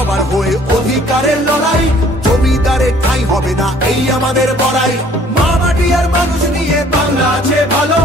সবার হয়ে অধিকারের লড়াই, জমিদারে ঠাঁই হবে না এই আমাদের বড়াই। মা মাটি আর মানুষ নিয়ে বাংলা আছে ভালো।